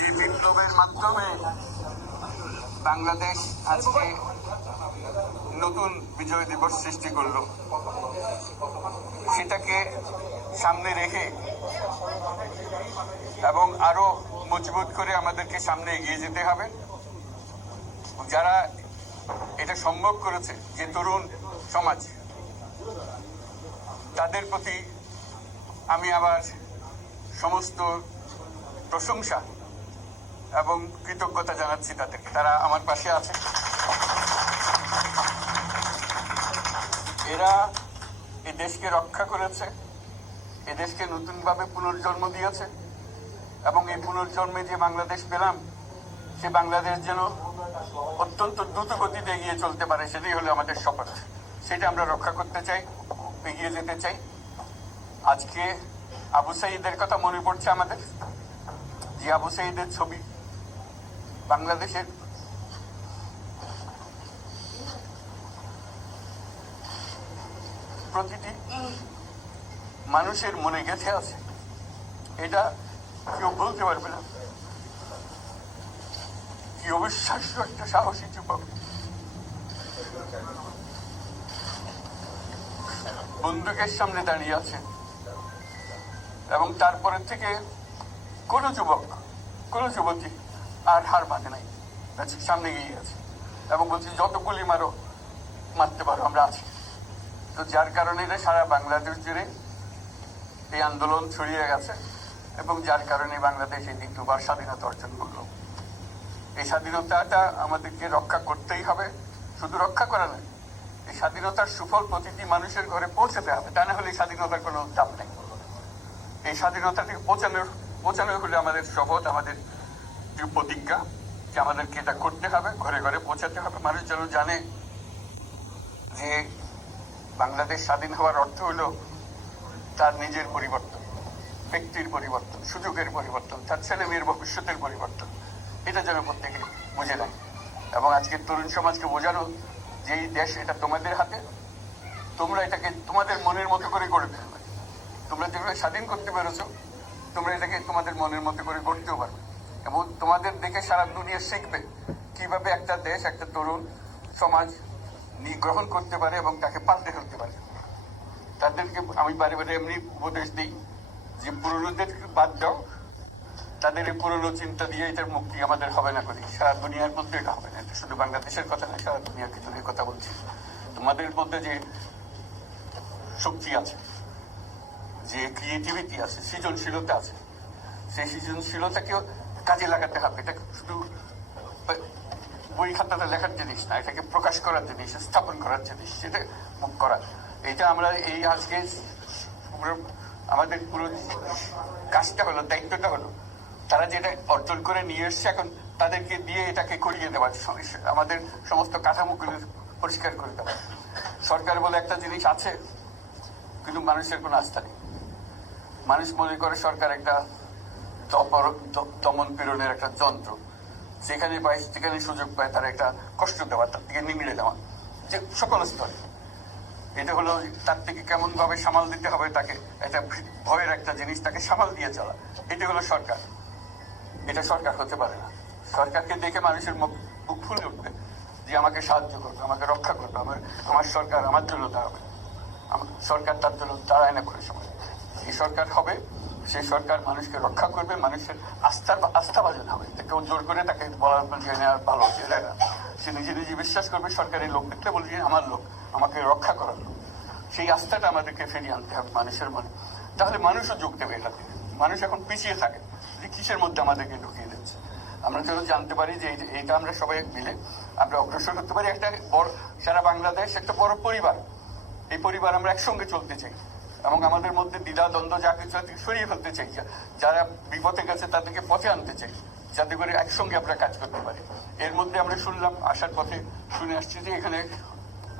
যে বিপ্লবের মাধ্যমে বাংলাদেশ আজকে নতুন বিজয় দিবস সৃষ্টি করলো, সেটাকে সামনে রেখে এবং আরো মজবুত করে আমাদেরকে সামনে এগিয়ে যেতে হবে। যারা এটা সম্ভব করেছে, যে তরুণ সমাজ, তাদের প্রতি আমি আবার সমস্ত প্রশংসা এবং কৃতজ্ঞতা জানাচ্ছি তাদেরকে। তারা আমার পাশে আছে। এরা এই দেশকে রক্ষা করেছে, এ দেশকে নতুনভাবে পুনর্জন্ম দিয়েছে এবং এই পুনর্জন্মে যে বাংলাদেশ পেলাম, সে বাংলাদেশ যেন অত্যন্ত দ্রুত গতিতে এগিয়ে চলতে পারে, সেটাই হলো আমাদের শপথ। সেটা আমরা রক্ষা করতে চাই, এগিয়ে যেতে চাই। আজকে আবু সাঈদের কথা মনে পড়ছে আমাদের, যে আবু সাঈদের ছবি বাংলাদেশের প্রতিটি মানুষের মনে গেঁথে আছে। এটা কেউ বলতে পারবে না। কি অবিশ্বাস্য একটা সাহসী যুবক, বন্দুকের সামনে দাঁড়িয়ে আছে এবং তারপরে থেকে কোনো যুবক, কোনো যুবতী আর হার মানে নাই, সামনে গিয়ে আছে এবং বলছি যত গুলি মারো, মারতে পারো, আমরা আছি। তো যার কারণে এটা সারা বাংলাদেশ জুড়ে এই আন্দোলন ছড়িয়ে গেছে এবং যার কারণে বাংলাদেশ এই দ্বিতীয়বার স্বাধীনতা অর্জন করলো। এই স্বাধীনতাটা আমাদেরকে রক্ষা করতেই হবে। শুধু রক্ষা করা নয়, এই স্বাধীনতার সুফল প্রতিটি মানুষের ঘরে পৌঁছাতে হবে। তা না হলে এই স্বাধীনতার কোনো দাম নেই। এই স্বাধীনতাটিকে পৌঁছানো হলে আমাদের শপথ, আমাদের যে প্রতিজ্ঞা, যে আমাদেরকে এটা করতে হবে, ঘরে ঘরে পৌঁছাতে হবে। মানুষ যেন জানে যে বাংলাদেশ স্বাধীন হওয়ার অর্থ হলো তার নিজের পরিবর্তন, ব্যক্তির পরিবর্তন, সুযোগের পরিবর্তন, তার ছেলে মেয়ের ভবিষ্যতের পরিবর্তন। এটা যেন প্রত্যেকে বুঝে নেয় এবং আজকের তরুণ সমাজকে বোঝানো যে এই দেশ এটা তোমাদের হাতে, তোমরা এটাকে তোমাদের মনের মতো করে গড়ে তুলবে। তোমরা যেভাবে স্বাধীন করতে পেরেছো, তোমরা এটাকে তোমাদের মনের মতো করে গড়তেও পারবে এবং তোমাদের দেখে সারা দুনিয়া শিখবে কিভাবে একটা দেশ, একটা তরুণ সমাজ গ্রহণ করতে পারে এবং তাকে পাল্টে ফেলতে পারে। তাদেরকে আমি বারে বারে এমনি উপদেশ দিই যে পুরনোদের বাদ দাও, তাদের এই পুরনো চিন্তা দিয়ে এটার মুক্তি আমাদের হবে না করি। সারা দুনিয়ার মধ্যে এটা হবে না। এটা শুধু বাংলাদেশের কথা নয়, সারা দুনিয়ার কিছু নিয়ে কথা বলছি। তোমাদের মধ্যে যে শক্তি আছে, যে ক্রিয়েটিভিটি আছে, সৃজনশীলতা আছে, সেই সৃজনশীলতাকেও কাজে লাগাতে হবে। এটা শুধু বই খাতাতে লেখার জিনিস না, এটাকে প্রকাশ করার জিনিস, স্থাপন করার জিনিস, সেটা মুখ করা। এটা আমরা এই আজকে আমাদের পুরো কাজটা হলো, দায়িত্বটা হলো, তারা যেটা অর্জন করে নিয়ে এসছে এখন তাদেরকে দিয়ে এটাকে করিয়ে দেওয়া, আমাদের সমস্ত কাঠামোগুলো পরিষ্কার করে দেওয়া। সরকার বলে একটা জিনিস আছে, কিন্তু মানুষের কোনো আস্থা নেই। মানুষ মনে করে সরকার একটা দমন পীড়নের একটা যন্ত্র, যেখানে পায়, যেখানে সুযোগ পায় তারা একটা কষ্ট দেওয়া, তার থেকে নিংড়ে দেওয়া, যে সকল স্তরে। এটা হলো তার থেকে কেমন ভাবে সামাল দিতে হবে তাকে, এটা ভয়ের একটা জিনিস, তাকে সামাল দিয়ে চলা। এটা হলো সরকার। এটা সরকার হতে পারে না। সরকারকে দেখে মানুষের মুখ ফুলে উঠবে যে আমাকে সাহায্য করবে, আমাকে রক্ষা করবে, আমার সরকার আমার জন্য দাঁড়াবে। সরকার তার জন্য দাঁড়ায় না করে সময়। এই সরকার হবে, সেই সরকার মানুষকে রক্ষা করবে, মানুষের আস্থাভাজন হবে। কেউ জোর করে তাকে বলার ভালো না, সে নিজে নিজে বিশ্বাস করবে সরকারি লোক দেখলে বলবে আমার লোক, আমাকে রক্ষা করার লোক। সেই আস্থাটা আমাদেরকে ফিরিয়ে আনতে হবে মানুষের মনে। তাহলে মানুষও যোগ দেবে এটাতে। মানুষ এখন পিছিয়ে থাকে যে কিসের মধ্যে আমাদেরকে ঢুকিয়ে দিচ্ছে। আমরা যেন জানতে পারি যে এইটা আমরা সবাই মিলে আমরা অগ্রসর হতে পারি। একটা বড়, সারা বাংলাদেশ একটা বড় পরিবার। এই পরিবার আমরা একসঙ্গে চলতে চাই এবং আমাদের মধ্যে দ্বিধা দ্বন্দ্ব যা কিছু সরিয়ে ফেলতে চাই। যারা বিপথে গেছে তাদেরকে পথে আনতে চাই, যাতে করে একসঙ্গে আমরা কাজ করতে পারি। এর মধ্যে আমরা শুনলাম, আসার পথে শুনে আসছি যে এখানে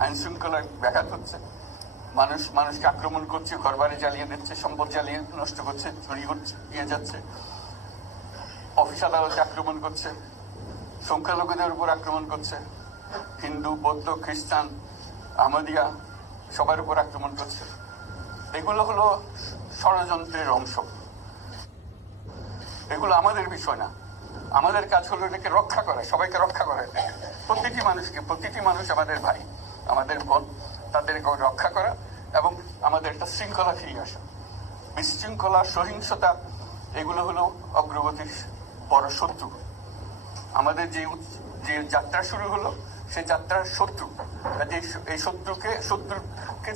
আইন শৃঙ্খলার ব্যাঘাত হচ্ছে, মানুষকে আক্রমণ করছে, ঘরবাড়ি জ্বালিয়ে দিচ্ছে, সম্পদ জ্বালিয়ে নষ্ট করছে, চুরি করছে, দিয়ে যাচ্ছে, অফিস আদালতে আক্রমণ করছে, সংখ্যালঘুদের উপর আক্রমণ করছে, হিন্দু, বৌদ্ধ, খ্রিস্টান, আহমদিয়া সবার উপর আক্রমণ করছে। এগুলো হলো ষড়যন্ত্রের অংশ। এগুলো আমাদের বিষয় না। আমাদের কাজ হলো এটাকে রক্ষা করা, সবাইকে রক্ষা করা, প্রতিটি মানুষ আমাদের ভাই, আমাদের বোন, তাদেরকে রক্ষা করা এবং আমাদের একটা শৃঙ্খলা ফিরিয়ে আসা। বিশৃঙ্খলা, সহিংসতা এগুলো হলো অগ্রগতির বড় শত্রু। আমাদের যে যাত্রা শুরু হলো সেই যাত্রার শত্রু, এই শত্রুকে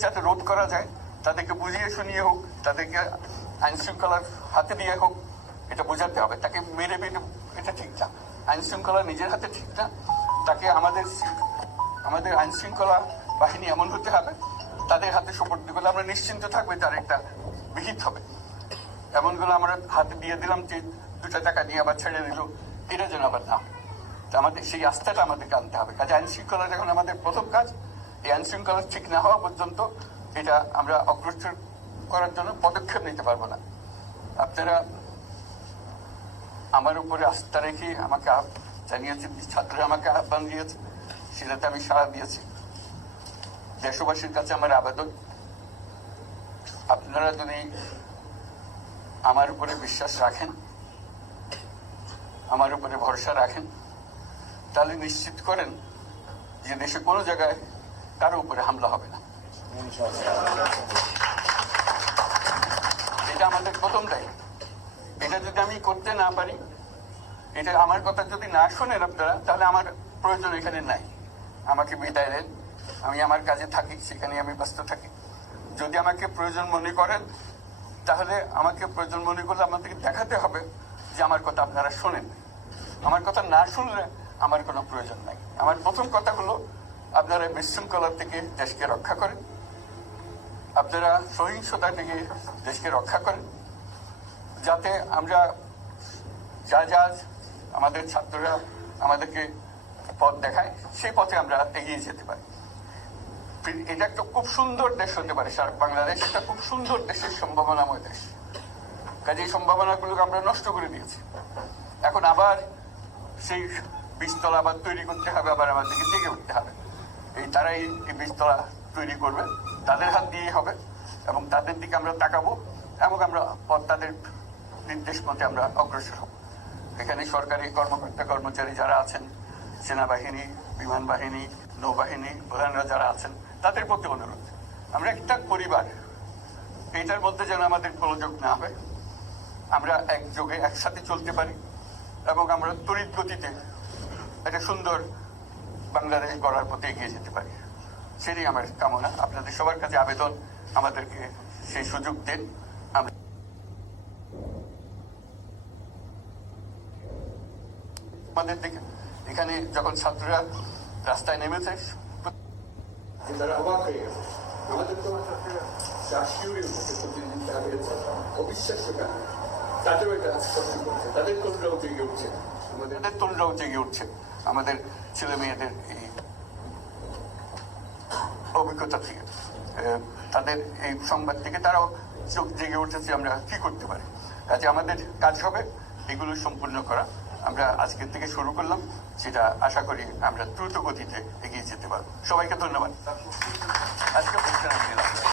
যাতে রোধ করা যায়, তাদেরকে বুঝিয়ে শুনিয়ে হোক, তাদেরকে আইন শৃঙ্খলার হাতে দিয়ে হোক, এটা বোঝাতে হবে। তাকে মেরে মেরে এটা ঠিক না, আইন শৃঙ্খলা নিজের হাতে ঠিক না। তাকে আমাদের আইন শৃঙ্খলা বাহিনী এমন হতে হবে, তাদের হাতে সুপর্দ করলে আমরা নিশ্চিন্ত থাকবে তার একটা বিহিত হবে। এমনগুলো আমরা হাতে দিয়ে দিলাম যে 2 টাকা নিয়ে আবার ছেড়ে দিল, এটা যেন আবার না। আমাদের সেই আস্থাটা আমাদেরকে আনতে হবে। কাজে আইন শৃঙ্খলা যখন আমাদের প্রথম কাজ, এই আইন শৃঙ্খলা ঠিক না হওয়া পর্যন্ত এটা আমরা অগ্রসর করার জন্য পদক্ষেপ নিতে পারবো না। আপনারা আমার উপরে আস্থা রেখে আমাকে জানিয়েছেন, ছাত্ররা আমাকে আহ্বান দিয়েছে, সেটাতে আমি সাড়া দিয়েছি। দেশবাসীর কাছে আমার আবেদন, আপনারা যদি আমার উপরে বিশ্বাস রাখেন, আমার উপরে ভরসা রাখেন, তাহলে নিশ্চিত করেন যে দেশে কোনো জায়গায় কারো উপরে হামলা হবে না। এটা আমাদের প্রথম দায়িত্ব। এটা যদি আমি করতে না পারি, এটা আমার কথা যদি না শোনেন আপনারা, তাহলে আমার প্রয়োজন এখানে নাই। আমাকে বিদায় দেন, আমি আমার কাজে থাকি, সেখানে আমি ব্যস্ত থাকি। যদি আমাকে প্রয়োজন মনে করেন, তাহলে আমাকে প্রয়োজন মনে করলে আপনাদেরকে দেখাতে হবে যে আমার কথা আপনারা শোনেন। আমার কথা না শুনলে আমার কোনো প্রয়োজন নাই। আমার প্রথম কথা হলো, আপনারা বিশৃঙ্খলা থেকে দেশকে রক্ষা করেন, আপনারা সহিংসতা থেকে দেশকে রক্ষা করেন, যাতে আমরা যা আমাদের ছাত্ররা আমাদেরকে পথ দেখায়, সেই পথে আমরা এগিয়ে যেতে পারি। এটা একটা খুব সুন্দর দেশ হতে পারে, সারা বাংলাদেশ একটা খুব সুন্দর দেশের সম্ভাবনাময় দেশ। কাজে এই সম্ভাবনাগুলোকে আমরা নষ্ট করে দিয়েছি। এখন আবার সেই বীজতলা আবার তৈরি করতে হবে, আবার আমাদেরকে জেগে উঠতে হবে। তারাই এই বীজতলা তৈরি করবে, তাদের হাত দিয়ে হবে এবং তাদের দিকে আমরা তাকাবো এবং আমরা তাদের নির্দেশ মতে আমরা অগ্রসর হব। এখানে সরকারি কর্মচারী যারা আছেন, সেনাবাহিনী, বিমান বাহিনী, নৌবাহিনী প্রধানরা যারা আছেন, তাদের প্রতি অনুরোধ, আমরা একটা পরিবার, এইটার মধ্যে যেন আমাদের গোলযোগ না হয়, আমরা একযোগে একসাথে চলতে পারি এবং আমরা তড়িৎ গতিতে একটা সুন্দর বাংলাদেশ গড়ার পথে এগিয়ে যেতে পারি। সেটাই আমার কামনা। আপনাদের সবার কাছে আবেদন, আমাদেরকে সেই সুযোগ দেন। আমাদের দিকে এখানে যখন ছাত্ররা রাস্তায় নেমেছে, তারা অবাক হয়ে গেছে। আমাদের তো অবিশ্বাস্য কারণ, তাদেরও এটা স্পর্শ করছে, তাদের তরুণরাও জেগে উঠছে, আমাদের ছেলে মেয়েদের এই অভিজ্ঞতা থেকে, তাদের এই সংবাদ থেকে তারাও চোখ জেগে উঠেছে আমরা কি করতে পারি। কাজে আমাদের কাজ হবে এগুলো সম্পূর্ণ করা। আমরা আজকের থেকে শুরু করলাম, সেটা আশা করি আমরা দ্রুত গতিতে এগিয়ে যেতে পারবো। সবাইকে ধন্যবাদ। আজকে